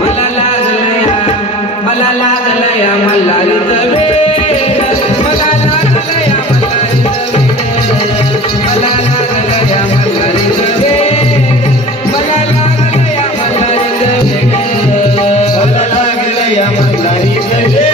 मला लागलया मला लागलया मल्हारीच वेड मला लागलया मल्हारीच वेड मला लागलया मल्हारीच वेड मला लागलया मल्हारीच वेड मला लागलया मल्हारीच वेड